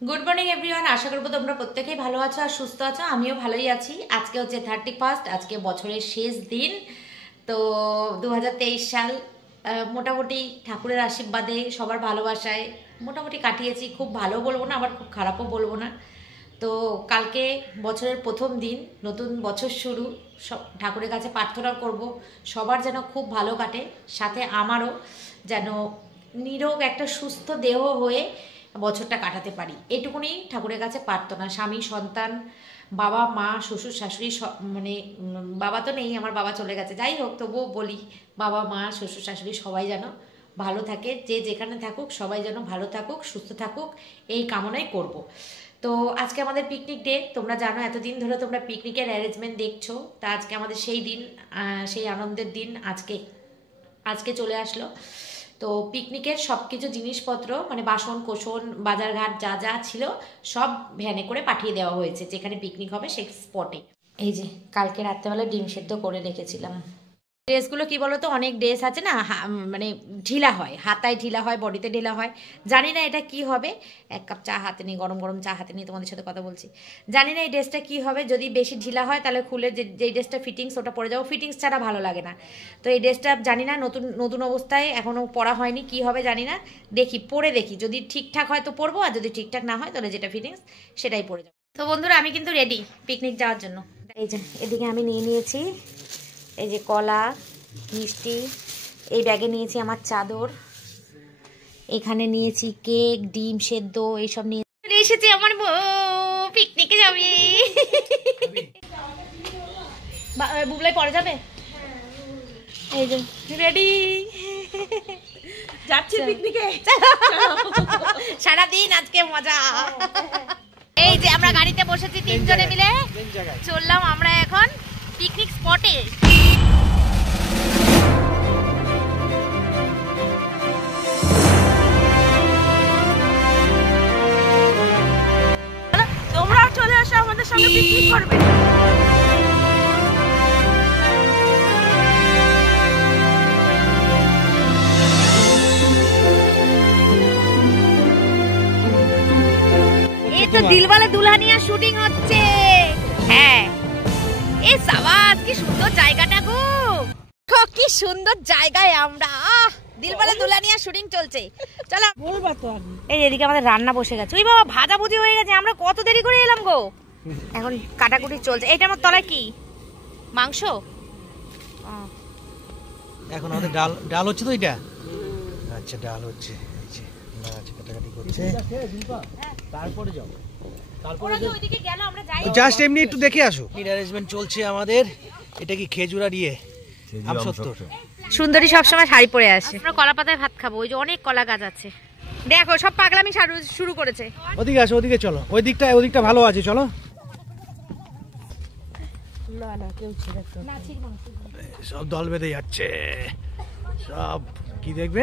Good morning everyone. আশা করবো তোমরা প্রত্যেকেই ভালো আছো আর সুস্থ আছো। আমিও ভালোই আছি। আজকে হচ্ছে 31, আজকে বছরের শেষ দিন। তো 2023 সাল মোটামুটি ঠাকুরের আশীর্বাদে সবার ভালোবাসায় মোটামুটি কাটিয়েছি। খুব ভালো বলবো না, আবার খুব খারাপও বলবো না। তো কালকে বছরের প্রথম দিন, নতুন বছর শুরু। সব ঠাকুরের কাছে প্রার্থনা করব সবার যেন খুব ভালো কাটে, সাথে আমারও যেন নিরোগ একটা সুস্থ দেহ হয়ে বছরটা কাটাতে পারি, এটুকুনি ঠাকুরের কাছে প্রার্থনা। স্বামী, সন্তান, বাবা, মা, শ্বশুর, শাশুড়ি, মানে বাবা তো নেই, আমার বাবা চলে গেছে, যাই হোক তবুও বলি বাবা, মা, শ্বশুর, শাশুড়ি সবাই যেন ভালো থাকে, যে যেখানে থাকুক সবাই যেন ভালো থাকুক, সুস্থ থাকুক, এই কামনাই করব। তো আজকে আমাদের পিকনিক ডে। তোমরা জানো এতদিন ধরে তোমরা পিকনিকের অ্যারেঞ্জমেন্ট দেখছো, তা আজকে আমাদের সেই দিন, সেই আনন্দের দিন আজকে চলে আসলো। তো পিকনিকের সব কিছু জিনিসপত্র মানে বাসন কোসন বাজারঘাট যা যা ছিল সব ভ্যানে করে পাঠিয়ে দেওয়া হয়েছে যেখানে পিকনিক হবে সেই স্পটে। এই যে কালকে রাত্রেবেলা ডিম সেদ্ধ করে রেখেছিলাম। ড্রেসগুলো কি বলতো, অনেক ড্রেস আছে না, মানে ঢিলা হয়, হাতায় ঢিলা হয়, বডিতে ঢিলা হয়। জানি না এটা কি হবে। এক কাপ চা হাতে নিয়ে, গরম গরম চা হাতে নিয়ে তোমাদের সাথে কথা বলছি। জানি না এই ড্রেসটা কি হবে। যদি বেশি ঢিলা হয় তাহলে খুলে যেই ড্রেসটা ফিটিংস ওটা পরে যাবো। ফিটিংস ছাড়া ভালো লাগে না। তো এই ড্রেসটা জানি না, নতুন নতুন অবস্থায় এখনও পরা হয়নি, কি হবে জানি না। দেখি, পরে দেখি, যদি ঠিকঠাক হয় তো পরবো, আর যদি ঠিকঠাক না হয় তাহলে যেটা ফিটিংস সেটাই পরে যাবো। তো বন্ধুরা, আমি কিন্তু রেডি পিকনিক যাওয়ার জন্য। এই যে এদিকে আমি নিয়ে নিয়েছি এই যে কলা, মিষ্টি, এই ব্যাগে নিয়েছি আমার চাদর, এখানে নিয়েছি কেক, ডিম সেদ্ধ, এইসব নিয়ে এসেছি। আমার পিকনিকে যাবে। বুবলাই পরে যাবে। এই যে রেডি, যাচ্ছি পিকনিকে। সারাদিন আজকে মজা। এই যে আমরা গাড়িতে বসেছি তিনজনে মিলে, চললাম আমরা এখন পিকনিক স্পটে। তোমরাও চলে আসো আমাদের সঙ্গে পিকনিক করবে। এই তো দিলওয়ালে দুলহানিয়া শুটিং হচ্ছে। হ্যাঁ, এ সাবাস, কি সুন্দর জায়গাটা গো, কি সুন্দর জায়গায় আমরা। দিলওয়ালে দুলহানিয়া শুটিং চলছে। চলো বলবা তো আমি। এই এদিকে আমাদের রান্না বসে গেছে। ওই বাবা, ভাজাভুজি হয়ে গেছে। আমরা কত দেরি করে এলাম গো। এখন কাটাকুটি চলছে। এইটা আমার তলায় কি মাংস? এখন আমাদের ডাল ডাল হচ্ছে তো এটা। আচ্ছা, ডাল হচ্ছে, এই যে মাছ কাটাকাটি করছে। তারপরে যাও, তারপরে ওইদিকে গেল, আমরা যাই জাস্ট এমনি একটু দেখে আসো। অ্যারেঞ্জমেন্ট চলছে আমাদের। এটা কি খেজুরা দিয়ে আমসত্তর। সুন্দরী সবসময় শাড়ি পরে আসে। আমরা কলা পাতায় ভাত খাবো। ওই যে অনেক কলা গাছ আছে। দেখো সব পাগলামি শুরু করেছে। ওদিকে আসো, ওদিকে চলো। ওই দিকটা ভালো আছে, চলো। সব দল বেঁধে যাচ্ছে। সব কি দেখবে?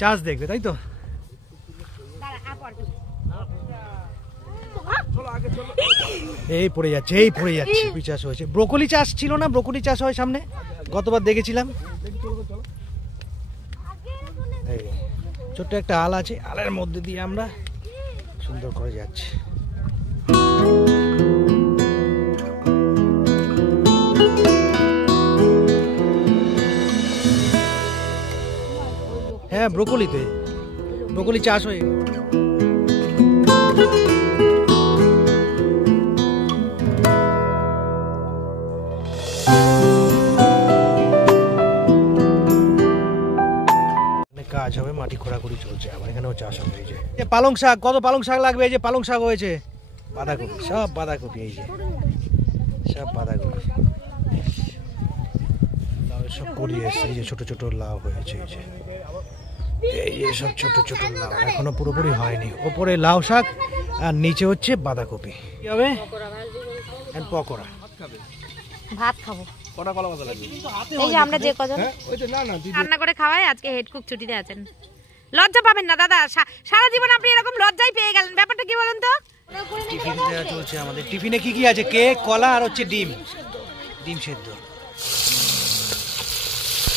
চাষ দেখবে, তাই তো? এই পড়ে যাচ্ছে, এই পড়ে যাচ্ছে। কি চাষ হয়েছে? ব্রোকলি চাষ ছিল না? ব্রোকলি চাষ হয় সামনে, গতবার দেখেছিলাম। এই ছোট্ট একটা আল আছে, আলের মধ্যে দিয়ে আমরা সুন্দর করে যাচ্ছি। হ্যাঁ, ব্রোকলিতে ব্রোকলি চাষ হয়ে গেছে। কাজ হবে, মাটি খোঁড়াখুড়ি চলছে। আমার এখানেও চাষ হবে। এই যে পালং শাক, কত পালং শাক লাগবে? এই যে পালং শাক হয়েছে, বাঁধাকপি, সব বাঁধাকপি, এই যে সব বাঁধাকপি, লাউ সব করিয়ে এসছে। এই যে ছোট ছোট লাউ হয়েছে, এই যে সব ছোট ছোট লাউ, এখনো পুরোপুরি হয়নি। ওপরে লাউ শাক আর নিচে হচ্ছে বাঁধাকপি। কি হবে? পকোড়া, ভাত খাবো। কটা কলা পাতা লাগবে? এই যে আমরা যে কজন রান্না করে খাওয়াই, আজকে হেড কুক ছুটিতে আছেন। লজ্জা পাবেন না দাদা, সারা জীবন আপনি এরকম লজ্জাই পেয়ে গেলেন। ব্যাপারটা কি বলুন তো? টিফিন দেওয়া চলছে আমাদের। টিফিনে কি কি আছে? কেক, কলা আর হচ্ছে ডিম সেদ্ধ।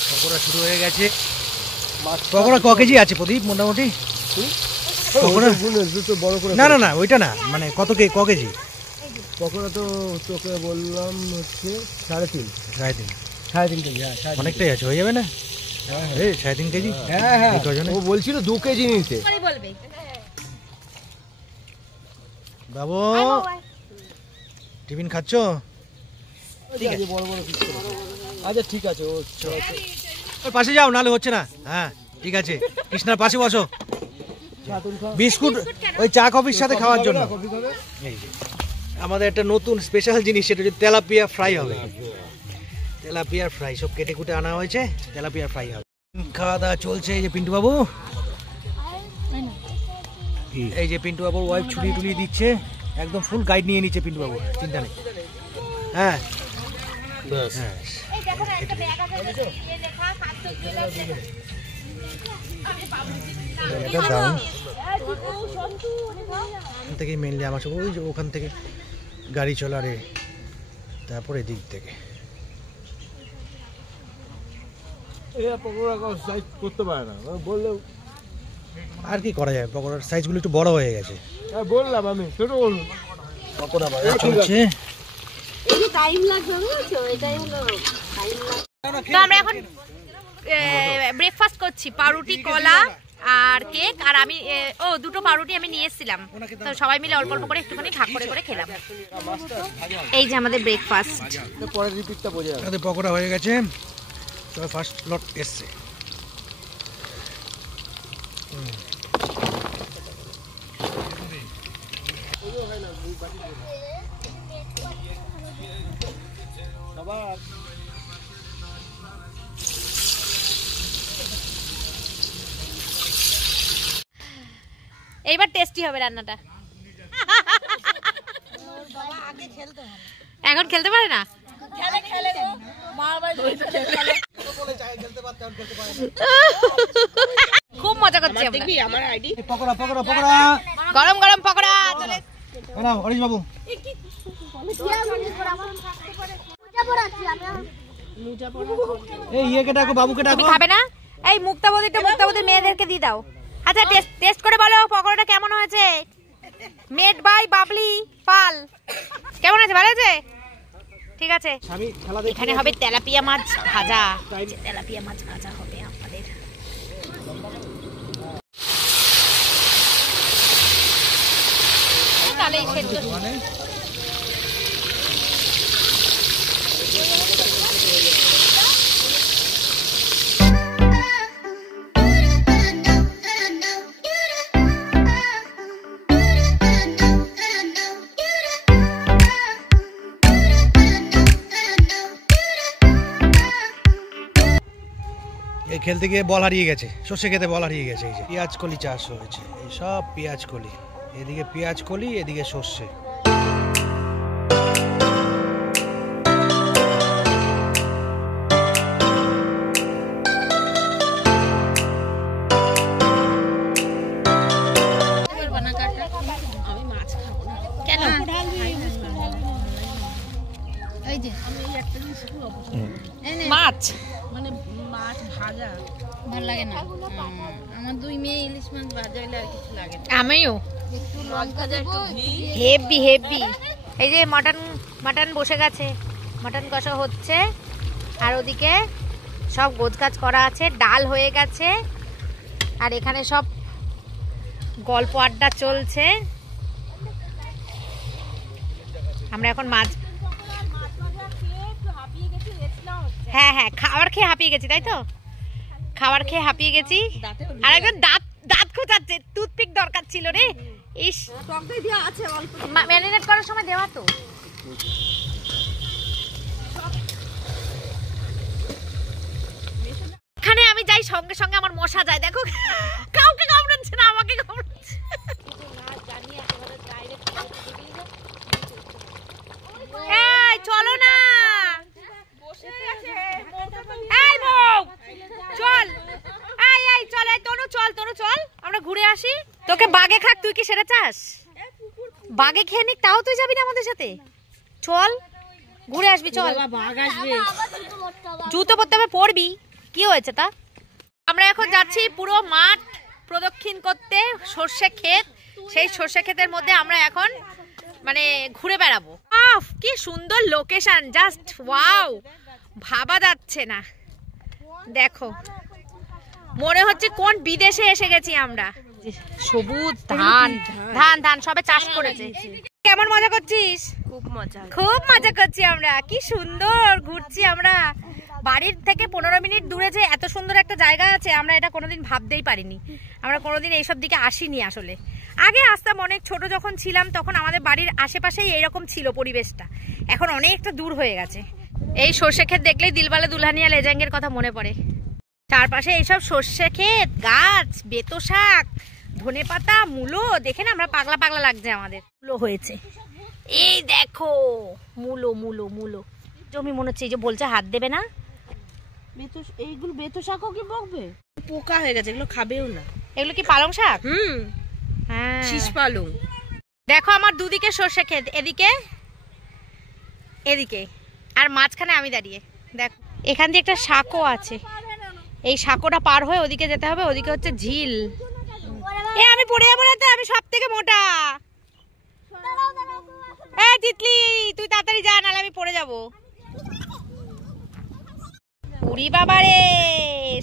পকোড়া শুরু হয়ে গেছে। পকোড়া ক কেজি আছে প্রদীপ মোটামুটি? পকোড়া দুটো বড় করে না না না ওইটা না, মানে ক কেজি? পকোড়া তো তোকে বললাম হচ্ছে 3.5 3.5 কেজি। হ্যাঁ অনেকটাই আছে, হয়ে যাবে না? এই 3.5 কেজি। হ্যাঁ হ্যাঁ এই কজনে? ও বলছিল 2 কেজি নিতে। বলবে বাবু টিফিন খাচ্ছ? ঠিক আছে বড় বড় পিস করে। আচ্ছা ঠিক আছে ও ওর পাশে যাও, নাহলে হচ্ছে না। হ্যাঁ ঠিক আছে, কৃষ্ণার পাশে বসো। বিস্কুট ওই চা কফির সাথে খাওয়ার জন্য। এই যে আমাদের একটা নতুন স্পেশাল জিনিস, সেটা হচ্ছে তেলাপিয়া ফ্রাই হবে। তেলাপিয়া ফ্রাই সব কেটে কুটে আনা হয়েছে, তেলাপিয়া ফ্রাই হবে। খাওয়া দাওয়া চলছে। এই যে পিন্টু বাবু, এই যে পিন্টু বাবুর ওয়াইফ ছুরি টুরি দিচ্ছে, একদম ফুল গাইড নিয়ে নিচ্ছে পিন্টু বাবু, চিন্তা নেই। হ্যাঁ হ্যাঁ এটা দারুণ। ওখান থেকে মেনলি আমার সব ওই যে ওখান থেকে গাড়ি চলারে, তারপরে দিক থেকে পকোড়া সাইজ করতে পারে না বললে। আর কি করা যায়, পকোড়ার সাইজগুলো একটু বড় হয়ে গেছে। হ্যাঁ বললাম আমি, ছোট বললাম। পকোড়া বাজার চলছে। তো আমরা এখন ব্রেকফাস্ট করছি, পাউরুটি, কলা আর কেক। আর আমি দুটো পাউরুটি আমি নিয়ে এসেছিলাম, তো সবাই মিলে অল্প অল্প করে একটুখানি ভাগ করে করে খেলাম। এই যে আমাদের ব্রেকফাস্ট। পরের রিপিটটা বোঝা যাবে। আমাদের পকোড়া হয়ে গেছে, তবে ফার্স্ট লট এসছে। এইবার টেস্টি হবে রান্নাটা। এখন খেলতে পারে না, খুব মজা করছি পকোড়া পকোড়া পকোড়া, গরম গরম পকোড়া চলে। নাও হরিশ বাবু। এই ইয়েকে ডাকো, বাবুকে তুমি ডাকো। খাবে না? এই মুক্তাবতীর মেয়েদেরকে দিয়ে দাও। আচ্ছা টেস্ট করে বলো পকোড়াটা কেমন হয়েছে। মেড বাই বাবলি পাল। কেমন আছে? ভালো আছে? ঠিক আছে। আমি খেলা দেখি। এখানে হবে তেলাপিয়া মাছ ভাজা। তেলাপিয়া মাছ ভাজা হবে আমাদের। তাহলে সেদ্ধ এই খেলতে গিয়ে বল হারিয়ে গেছে, সর্ষে খেতে বল হারিয়ে গেছে। এই যে পেঁয়াজ কলি চাষ হয়েছে, এই সব পেঁয়াজ কলি, এদিকে পেঁয়াজ কলি, এদিকে সর্ষে। মাছ মানে মাছ ভাজা ভালো লাগে না আমার দুই মেয়ে ইলিশ মাছ ভাজা হলে আর কিছু লাগে না। আমিও লঙ্কা দিয়ে একটু ঘি হেভি হেভি। এই যে মাটন বসে গেছে, মাটন কষা হচ্ছে, আর ওদিকে সব গোছগাছ করা আছে, ডাল হয়ে গেছে, আর এখানে সব গল্প আড্ডা চলছে। আমরা এখন মাছ, হ্যাঁ হ্যাঁ খাবার খেয়ে হাঁপিয়ে গেছি, তাই তো? খাবার খেয়ে হাঁপিয়ে গেছি। আর একজন দাঁত খোঁচাচ্ছে, টুথপিক দরকার ছিল রে। ইস, ম্যারিনেট করার সময় দেওয়া তো। এখানে আমি যাই, সঙ্গে সঙ্গে আমার মশা যায়। দেখো কাউকে কামড়াচ্ছে না, আমাকে কামড়াচ্ছে। এই চলো না, এই বউ চল, এই চল, এই তনু চল আমরা ঘুরে আসি। তোকে বাগে খাক, তুই কি সেটা চাস? বাগে খেয়ে নিক, তাও তুই যাবি না আমাদের সাথে? চল ঘুরে আসবি, চল। জুতো পরতে হবে, পরবি, কি হয়েছে তা? আমরা এখন যাচ্ছি পুরো মাঠ প্রদক্ষিণ করতে সর্ষে ক্ষেত, সেই সর্ষে ক্ষেতের মধ্যে আমরা এখন মানে ঘুরে বেড়াবো। আফ কি সুন্দর লোকেশন, জাস্ট ওয়াও, ভাবা যাচ্ছে না। দেখো মনে হচ্ছে কোন বিদেশে এসে গেছি আমরা। সবুজ ধান ধান ধান সবে চাষ করেছে। কেমন মজা করছিস? খুব মজা করছি আমরা, কি সুন্দর ঘুরছি আমরা। বাড়ির থেকে 15 মিনিট দূরে যে এত সুন্দর একটা জায়গা আছে আমরা এটা কোনোদিন ভাবতেই পারিনি। আমরা কোনোদিন এইসব দিকে আসিনি আসলে। আগে আসতাম অনেক ছোট যখন ছিলাম, তখন আমাদের বাড়ির আশেপাশেই এইরকম ছিল পরিবেশটা। এখন অনেকটা দূর হয়ে গেছে। এই সর্ষে ক্ষেত দেখলেই দিলওয়ালে দুলহানিয়া লে জায়েঙ্গের কথা মনে পড়ে। চারপাশে এইসব সর্ষে ক্ষেত, গাছ, বেতো শাক, ধনেপাতা, মূলো দেখে না আমরা পাগলা পাগলা লাগছে আমাদের। মূলো হয়েছে, এই দেখো মূলো মূলো মূলো। জমি মনে হচ্ছে এই যে বলছে হাত দেবে না। এইগুলো বেতো শাকও কি বকবে? পোকা হয়ে গেছে, এগুলো খাবেও না। এগুলো কি পালং শাক? হ্যাঁ, শীষ পালং। দেখো আমার দুদিকে সর্ষে ক্ষেত, এদিকে এদিকে আর মাঝখানে আমি দাঁড়িয়ে। দেখো এখান দিয়ে একটা সাঁকো আছে, এই সাঁকোটা পার হয়ে ওদিকে যেতে হবে। ওদিকে হচ্ছে ঝিল। এ আমি পড়ে যাবো না তো? আমি সব থেকে মোটা। এই তিতলি তুই তাড়াতাড়ি যা, নাহলে আমি পড়ে যাবো। উড়ি বাবারে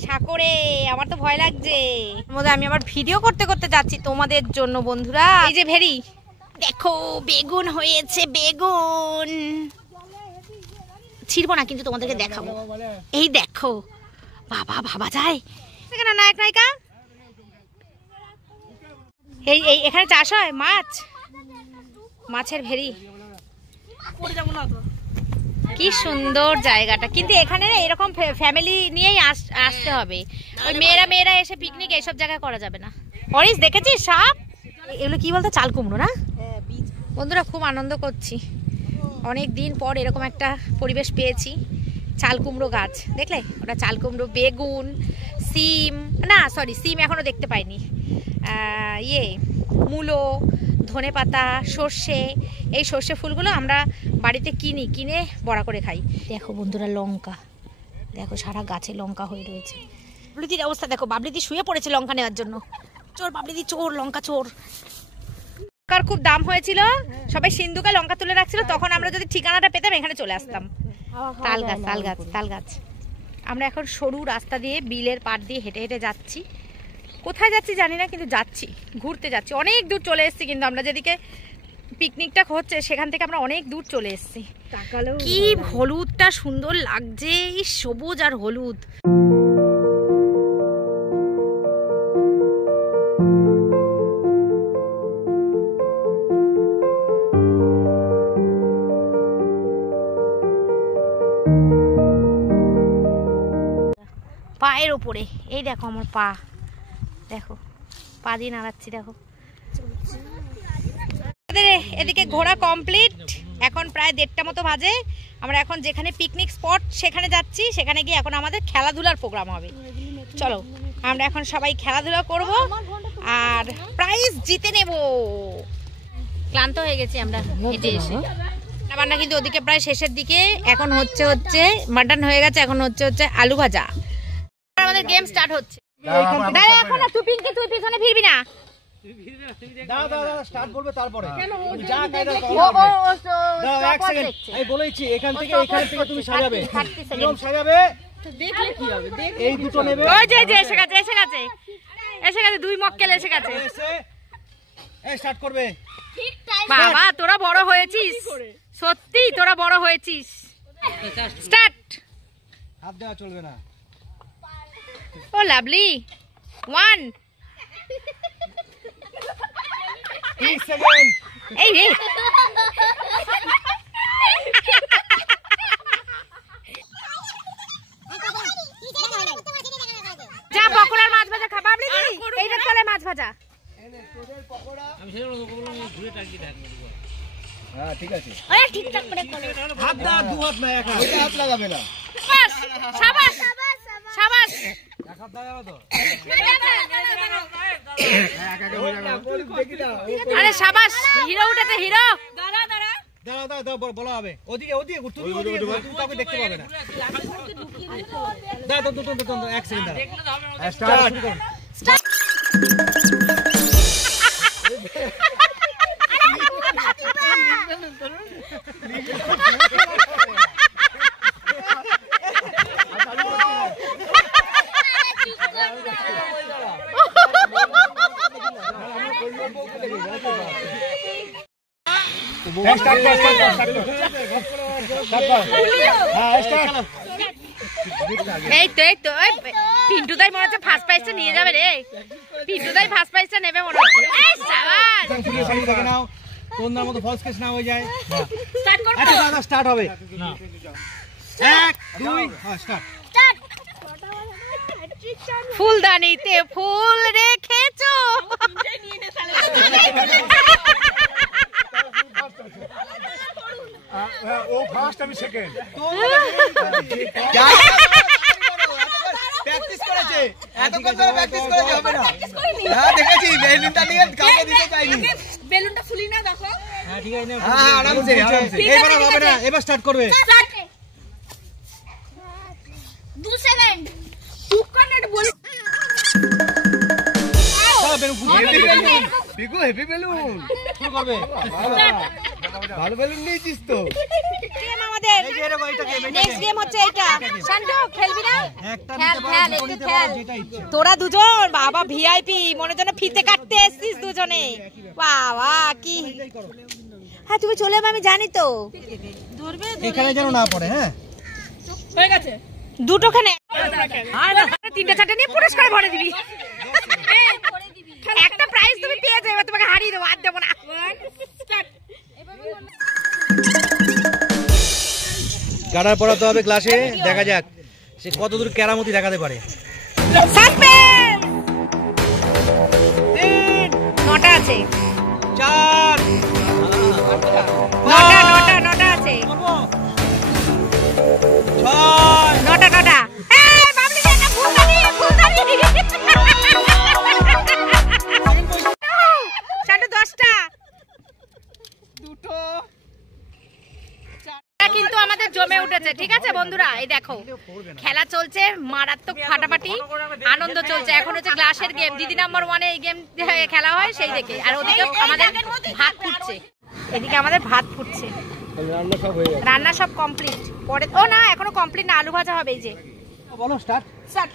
সাঁকোরে, আমার তো ভয় লাগছে। আমি আবার ভিডিও করতে করতে যাচ্ছি তোমাদের জন্য বন্ধুরা। এই যে ভেরি, দেখো বেগুন হয়েছে, বেগুন ছিড়বো না কিন্তু তোমাদেরকে দেখাবো। এই দেখো বাবা, ভাবা যায় এখানে নায়ক নায়িকা। এই এখানে চাষ হয় মাছ, মাছের ভেরি। কি সুন্দর জায়গাটা, কিন্তু এখানে এরকম ফ্যামিলি নিয়েই আসতে হবে। ওই মেয়েরা এসে পিকনিক এইসব জায়গায় করা যাবে না। অরিস দেখেছিস সাপ? এগুলো কি বলতো, চাল কুমড়ো না? বন্ধুরা খুব আনন্দ করছি, অনেক দিন পর এরকম একটা পরিবেশ পেয়েছি। চাল কুমড়ো গাছ দেখলে, ওটা চাল কুমড়ো, বেগুন, সিম, না সরি সিম এখনো দেখতে পাইনি, মূলো, ধনেপাতা, সর্ষে। এই সর্ষে ফুলগুলো আমরা বাড়িতে কিনে বড়া করে খাই। দেখো বন্ধুরা লঙ্কা, দেখো সারা গাছে লঙ্কা হয়ে রয়েছে। বাবলিদির অবস্থা দেখো, বাবলিদি শুয়ে পড়েছে লঙ্কা নেওয়ার জন্য। চোর বাবলিদি, চোর, লঙ্কা চোর। লঙ্কার খুব দাম হয়েছিল, সবাই সিন্ধুকে লঙ্কা তুলে রাখছিল, তখন আমরা যদি ঠিকানাটা পেতাম এখানে চলে আসতাম। তাল গাছ তাল গাছ তাল গাছ। আমরা এখন সরু রাস্তা দিয়ে বিলের পাড় দিয়ে হেঁটে হেঁটে যাচ্ছি। কোথায় যাচ্ছি জানি না, কিন্তু যাচ্ছি, ঘুরতে যাচ্ছি। অনেক দূর চলে এসেছি, কিন্তু আমরা যেদিকে পিকনিকটা হচ্ছে সেখান থেকে আমরা অনেক দূর চলে এসেছি। কি হলুদটা সুন্দর লাগছে, সবুজ আর হলুদ। পায়ের ওপরে, এই দেখো আমার পা, দেখো পা দিয়ে নাড়াচ্ছি। দেখো এদিকে ঘোরা কমপ্লিট, এখন প্রায় 1:30 মতো বাজে। আমরা এখন যেখানে পিকনিক স্পট সেখানে যাচ্ছি, সেখানে গিয়ে এখন আমাদের খেলাধুলার প্রোগ্রাম হবে। চলো আমরা এখন সবাই খেলাধুলা করব আর প্রাইজ জিতে নেব। ক্লান্ত হয়ে গেছি আমরা হেঁটে এসে। রান্না কিন্তু ওদিকে প্রায় শেষের দিকে। এখন হচ্ছে মাটন হয়ে গেছে, এখন হচ্ছে আলু ভাজা। আমাদের গেম স্টার্ট হচ্ছে। দাঁড়া এখন না, তুই পিঙ্কি তুই পিছনে ফিরবি না। দাদা স্টার্ট করবে তারপরে যা কায়দা করো। দাও এক সেকেন্ড, আমি বলেইছি এখান থেকে তুমি সাজাবে, কিরকম সাজাবে দেখলে কি হবে। এই দুটো নেবে। ওই যে এসে গেছে দুই মক্কেল এসে গেছে। এই স্টার্ট করবে। বাবা তোরা বড় হয়েছিস, সত্যি তোরা বড় হয়েছিস। স্টার্ট। হাত দেওয়া চলবে না। ও লাভলি 1 3 সেকেন্ড। এই রে যা পকোড়ার মাছ ভাজা খাবা আপনি? এইটা চলে মাছ ভাজা। আমি সেটা ঘুরে টাকি থাকবো। হ্যাঁ ঠিক আছে। ওরে ঠিকঠাক করে করো। হাত দাও, দু হাত না এক হাত। ওটা হাত লাগাবে না। শাবাশ শাবাশ। এক হাত লাগাবে তো। আরে শাবাশ, হিরো উঠেছে হিরো। দাঁড়া বলা হবে। ওদিকে তুমি কাউকে দেখতে পাবে না। দাঁড়া তো এক সেকেন্ড দাঁড়া। স্টার্ট। এই তো পিন্টু দাই মনে হচ্ছে ফার্স্ট প্রাইজটা নিয়ে যাবে রে। পিন্টু দাই ফার্স্ট প্রাইজটা নেবে মনে হচ্ছে। এই শাবাশ, তোর নাম মতো ফলস কেস না হয়ে যায়। স্টার্ট করব। আচ্ছা দাদা স্টার্ট হবে না। 1 2 হ্যাঁ স্টার্ট। ফুলদানিতে ফুল রেখেছো। ও ফার্স্ট আমি সেকেন্ড। প্র্যাকটিস করেছে, এতক্ষণ ধরে প্র্যাকটিস করেছে, হবে না। হ্যাঁ দেখেছি, বেলুনটা নিয়ে কাউকে দিতে চাইনি। বেলুনটা ফুলি না দেখো। হ্যাঁ ঠিক আছে, হ্যাঁ আরামসে আরামসে। এবার হবে না, এবার স্টার্ট করবে। 2 সেকেন্ড। টুকানেট বল। পিকু হেভি বেলুন শুরু করবে। ভালো বেলুন নিয়েছিস তো। গেম আমাদের এই যে এরকম এইটা গেম, নেক্সট গেম হচ্ছে এটা। শান্ত খেলবি না? একটা খেল নিতে খেল পারো, একটু নিতে খেল। পারো, যেটা ইচ্ছে। তোরা দুজন বাবা ভিআইপি মনে জন্য ফিতে কাটতে এসেছিস দুজনে। বাবা কি, হ্যাঁ তুমি চলে যাবে আমি জানি তো। এখানে যেন না পড়ে। হ্যাঁ হয়ে গেছে। দুটোখানে আর তিনটা চারটে নিয়ে পুরস্কার ভরে দিবি। একটা প্রাইজ তুমি পেয়ে যাবে, তোমাকে হারিয়ে দেবো, আর দেবো না। গাড়ার পড়াতে হবে ক্লাসে, দেখা যাক সে কত দূর কেরামতি দেখাতে পারে। সাসপেন্স। 9টা আছে, 4 নটা আছে, 6 9টা। এই বাবলি একটা ফুলদানি। শান্ত 10টা। কিন্তু আমাদের জমে উঠেছে, ঠিক আছে বন্ধুরা। এই দেখো খেলা চলছে, মারাত্মক ফাটাফাটি আনন্দ চলছে। এখন হচ্ছে গ্লাসের গেম, দিদি নাম্বার 1-এ এই গেম খেলা হয় সেই দেখে। আর ওদিকে আমাদের ভাত ফুটছে, এদিকে আমাদের ভাত ফুটছে। রান্না সব কমপ্লিট। পরে ও না এখনো কমপ্লিট না, আলু ভাজা হবে। এই যে বলো স্টার্ট। স্টার্ট।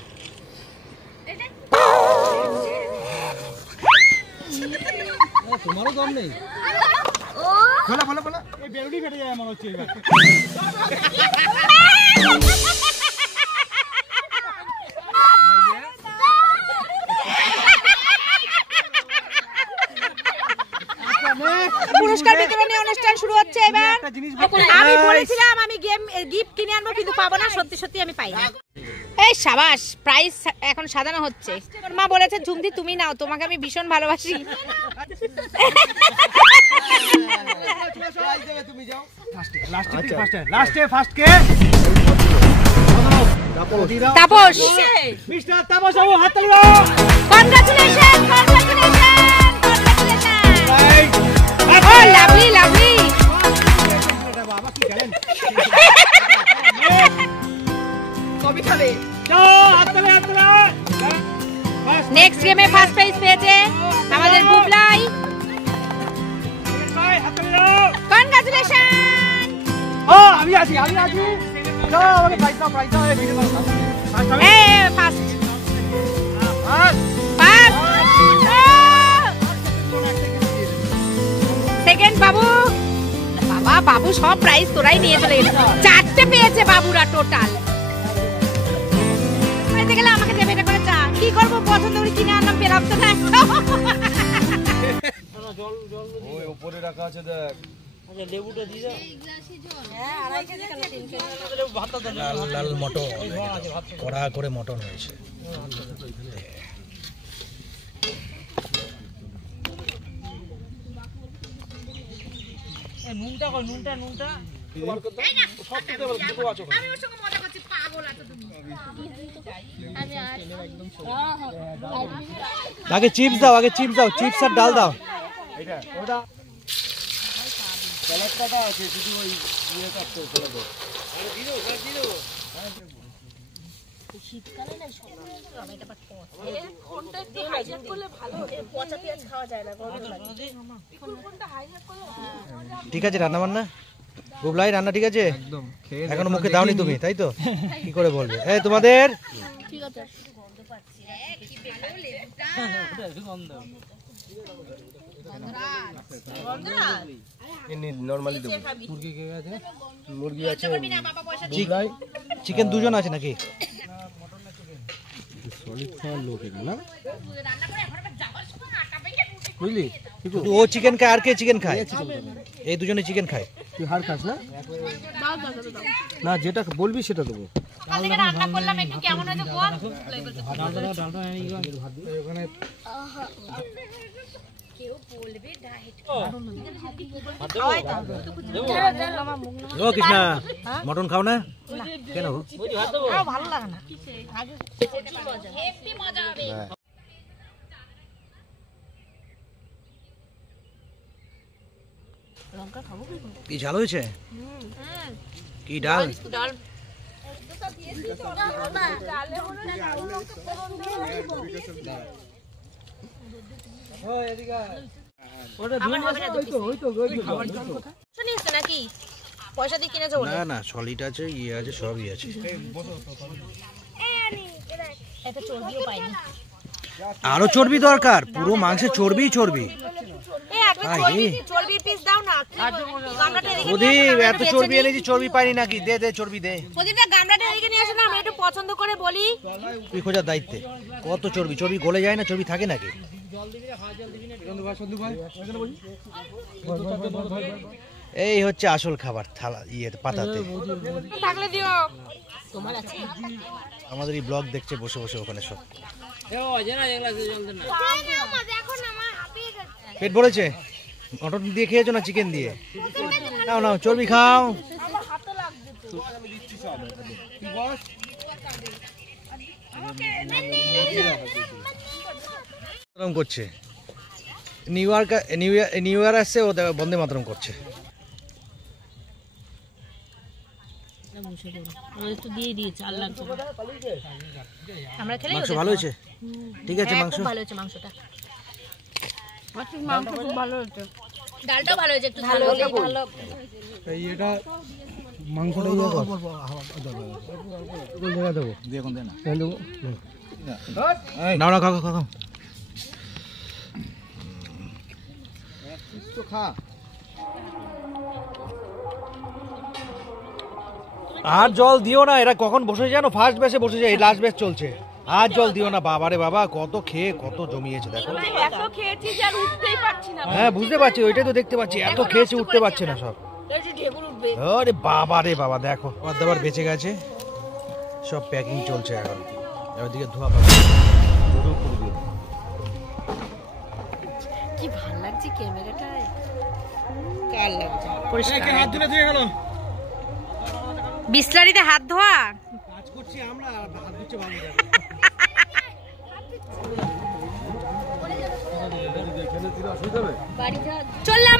তোমারও দম নেই। বলো এই বেলুনি ফেটে যায় আমার হচ্ছে এবার। পুরস্কার বিতরণী অনুষ্ঠান শুরু হচ্ছে এবার। আমি বলেছিলাম আমি গিফট কিনে আনবো, কিন্তু পাবো না। সত্যি সত্যি আমি পাই না। এই সাবাস, প্রাইজ এখন সাজানো হচ্ছে। মা বলেছে ঝুমদি তুমি নাও, তোমাকে আমি ভীষণ ভালোবাসি। লাস্টে ফার্স্ট কে? তাপস। মিস্টার তাপস বাবু, হাততালি দাও। কনগ্রাচুলেশন। ও লাভলি। বাবা কি গেলেন। কবি খাবে। নেক্সট গেমে ফার্স্ট প্রাইজ পেয়েছে আমাদের বুবলাই। কনগ্রাচুলেশন। আমি আছি। চলো আমাকে প্রাইজ দাও। ফার্স্ট। সেকেন্ড বাবু সব প্রাইজ তোরাই নিয়ে চলে গেছে। 4টে পেয়েছে বাবুরা টোটাল। গেলে আমাকে দেবে এটা করে চা। কি করবো, পছন্দ করে কিনে আনলাম, পেলাম তো না। ওই উপরে রাখা আছে দেখ। লাল লাল মটন, কড়া করে মটন হয়েছে। আগে চিপস দাও, চিপস আর ডাল দাও। স্যালাডটা আছে, শুধু ওই ইয়েটা তো ফেলে দাও। শীতকালে না সব ফোনটা একটু হাইজ্যাক করলে ভালো। পচা পেঁয়াজ খাওয়া যায় না, গরম লাগে। ফোনটা হাইজ্যাক করলে ঠিক আছে রান্না বান্না বুবলাই রান্না ঠিক আছে একদম এখনো মুখে দাওনি তুমি তাই তো কি করে বলবে এই তোমাদের ঠিক আছে। গন্ধ পাচ্ছি কি ভালো লেবুটা নরমালি দেবো। মুরগি আছে, চিকেন দুজন আছে নাকি সলিড খাওয়ার লোক এটা না, বুঝলি? ও চিকেন খায় আর কে চিকেন খায় এই দুজনে চিকেন খায় তুই হাড় খাস না? না যেটা বলবি সেটা দেবো। রান্না করলাম একটু কেমন হয়েছে বল। ও কৃষ্ণা মটন খাও না কেন ভালো লাগে না। লঙ্কা খাবো কি? কি ঝাল হয়েছে কি ডাল ডাল নাকি পয়সা দিয়ে কিনেছো? না না সলিড আছে ইয়ে আছে সবই আছে এত চর্বিও পাইনি। আরো চর্বি দরকার পুরো মাংসে চর্বি চর্বি চর্বির পিস দাও না। গামলাটা এদিকে প্রদীপ এত চর্বি এনেছি চর্বি পাইনি নাকি দে দে চর্বি দে প্রদীপটা গামলাটা এদিকে নিয়ে আসো না, আমি একটু পছন্দ করে বলি। তুই খোঁজার দায়িত্বে কত চর্বি চর্বি গলে যায় না চর্বি থাকে নাকি এই হচ্ছে আসল খাবার থালা ইয়ে পাতাতে থাকলে দিও। তোমার আছে আমাদের এই ব্লগ দেখছে বসে বসে ওখানে সব পেট ভরেছে মটন দিয়ে খেয়েছো না চিকেন দিয়ে নাও নাও চর্বি খাও করছে নিউ ইয়ার আসছে ও বন্দে মাতরম করছে আমরা খেলে মাংস ভালো হয়েছে ঠিক আছে মাংস ভালো হয়েছে মাংসটা মাংস খুব ভালো হয়েছে। ডালটাও ভালো হয়েছে একটু ভালো হলেই ভালো। এই এটা মাংসটা দেবো দিয়ে কোন দেনা দেবো নাও না খাও খাও খাও তো খা আর জল দিও না এরা কখন বসে জানো ফার্স্ট ব্যাচে বসে যায় লাস্ট ব্যাচ চলছে আর জল দিও না বাবারে বাবা কত খেয়ে কত জমিয়েছে দেখো এত খেয়েছি যে আর উঠতেই পারছি না। হ্যাঁ বুঝতে পারছি ওইটাই তো দেখতে পাচ্ছি এত খেয়েছে উঠতে পারছে না সব ঢেকুর উঠবে। আরে বাবা রে বাবা দেখো খাবার দাবার বেঁচে গেছে সব প্যাকিং চলছে এখন ওইদিকে ধোয়া পাবে কি ভালো লাগছে ক্যামেরাটায়। কাল লাগছে হাত ধুলে ধুয়ে গেল বিসলারিতে হাত ধোয়া কাজ করছি আমরা হাত ধুচ্ছে ভালো চললাম